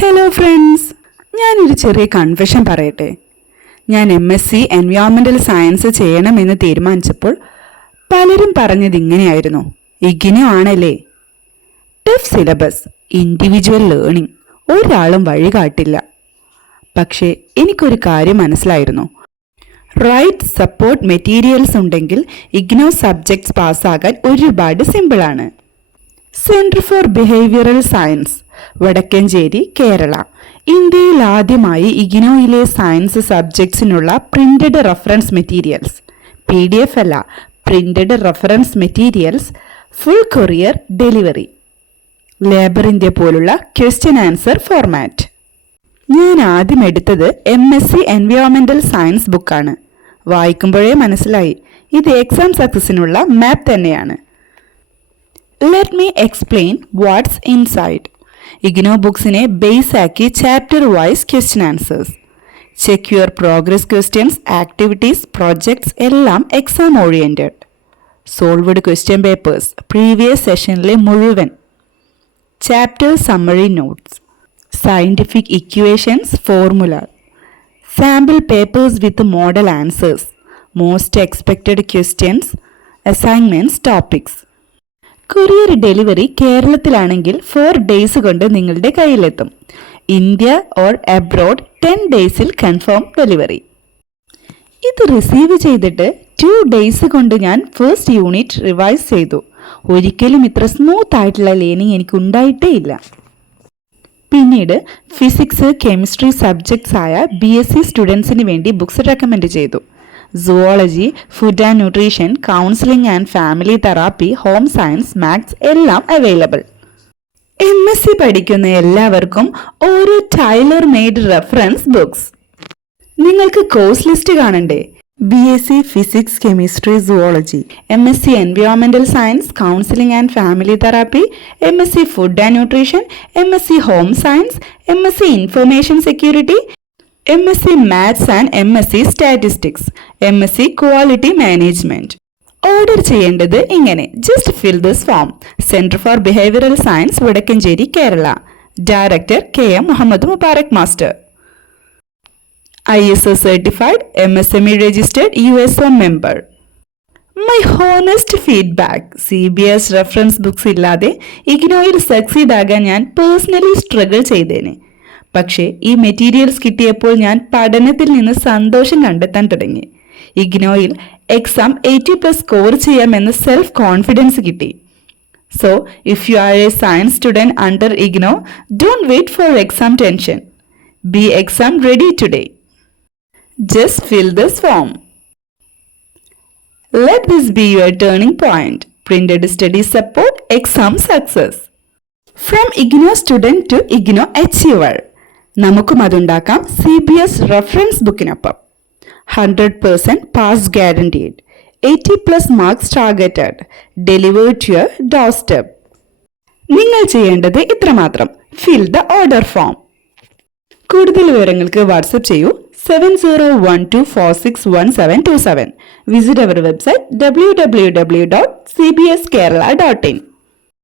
Hello friends, ഞാനൊരു ചെറിയ confession പറയട്ടെ. ഞാൻ MSc എൻവയോൺമെൻ്റൽ സയൻസ് ചെയ്യണമെന്ന് തീരുമാനിച്ചപ്പോൾ പലരും പറഞ്ഞത് ഇങ്ങനെയായിരുന്നു: ഇഗ്നോ ആണല്ലേ, ടഫ് സിലബസ്, ഇൻഡിവിജ്വൽ ലേണിംഗ്, ഒരാളും വഴി കാട്ടില്ല. പക്ഷേ എനിക്കൊരു കാര്യം മനസ്സിലായിരുന്നു. റൈറ്റ് സപ്പോർട്ട് മെറ്റീരിയൽസ് ഉണ്ടെങ്കിൽ ഇഗ്നോ സബ്ജക്ട്സ് പാസ്സാകാൻ ഒരുപാട് സിമ്പിളാണ്. Centre for behavioural science, Vadakkanchery, Kerala, ഇന്ത്യയിൽ ആദ്യമായി ഇഗ്നോയിലെ സയൻസ് സബ്ജക്ട്സിനുള്ള പ്രിന്റഡ് റെഫറൻസ് മെറ്റീരിയൽസ്, PDF അല്ല, printed reference materials, full courier delivery, Labour India പോലുള്ള ക്വസ്റ്റ്യൻ ആൻസർ ഫോർമാറ്റ്. ഞാൻ ആദ്യം എടുത്തത് MSc എൻവയോൺമെൻ്റൽ സയൻസ് ബുക്കാണ്. വായിക്കുമ്പോഴേ മനസ്സിലായി ഇത് എക്സാം സക്സസിനുള്ള മാപ്പ് തന്നെയാണ്. Let me explain what's inside. IGNOU ബുക്സിനെ ബേസ് ആക്കി chapter wise question answers, secure progress questions, activities, projects എല്ലാം exam oriented. Solved question papers previous സെഷനിലെ മുഴുവൻ, chapter summary notes, scientific equations, formula, sample papers with model answers, most expected questions, assignments, topics. Courier delivery കേരളത്തിലാണെങ്കിൽ 4 days കൊണ്ട് നിങ്ങളുടെ കയ്യിലെത്തും. India or abroad 10 days confirm delivery. ഇത് receive ചെയ്തിട്ട് 2 days കൊണ്ട് ഞാൻ ഫസ്റ്റ് യൂണിറ്റ് റിവൈസ് ചെയ്തു. ഒരിക്കലും ഇത്ര സ്മൂത്ത് ആയിട്ടുള്ള ലേണിംഗ് എനിക്ക് ഉണ്ടായിട്ടേ ഇല്ല. പിന്നീട് ഫിസിക്സ്, കെമിസ്ട്രി സബ്ജക്ട്സ് ആയ BSc സ്റ്റുഡൻസിന് വേണ്ടി ബുക്സ് റെക്കമെൻഡ് ചെയ്തു. Zoology, food and nutrition, counselling and family therapy, home science, maths എല്ലാം അവൈലബിൾ. MSc പഠിക്കുന്ന എല്ലാവർക്കും ഓരോ ടൈലർ മെയ്ഡ് റെഫറൻസ് ബുക്സ്. നിങ്ങൾക്ക് കോഴ്സ് ലിസ്റ്റ് കാണണ്ടേ? BSc physics, chemistry, zoology, MSc എൻവയോൺമെൻ്റൽ science, counselling and family therapy, MSc food and nutrition, MSc home science, MSc information security, MSc maths and MSc statistics, MSc quality management. Order ചെയ്യേണ്ടത് ഇങ്ങനെ: just fill this form. Centre for behavioural science, Vadakkanchery, Kerala. Director KM Muhammad Mubarak master. ISO certified, MSME registered, USO member. My honest feedback: CBS reference books ഇല്ലാതെ ഇഗ്നോയിൽ succeed ആകാൻ ഞാൻ personally struggle ചെയ്തേനെ. പക്ഷേ ഈ materials കിട്ടിയപ്പോൾ ഞാൻ പഠനത്തിൽ നിന്ന് സന്തോഷം കണ്ടെത്താൻ തുടങ്ങി. ഇഗ്നോയിൽ എക്സാം 80+ സ്കോർ ചെയ്യാമെന്ന് സെൽഫ് കോൺഫിഡൻസ് കിട്ടി. So if you are a science student under IGNOU, don't wait for exam tension. Be exam ready today. Just fill this form. Let this be your turning point. Printed study support exam success. From IGNOU student to IGNOU achiever. നമുക്കും അതുണ്ടാക്കാം CBS reference ബുക്കിനൊപ്പം. 100% pass guaranteed, 80+ marks targeted, delivered to your doorstep. നിങ്ങൾ ചെയ്യേണ്ടത് ഇത്രമാത്രം: fill the order form. കൂടുതൽ വിവരങ്ങൾക്ക് WhatsApp ചെയ്യൂ 7012461727. Visit our website www.cbskerala.in.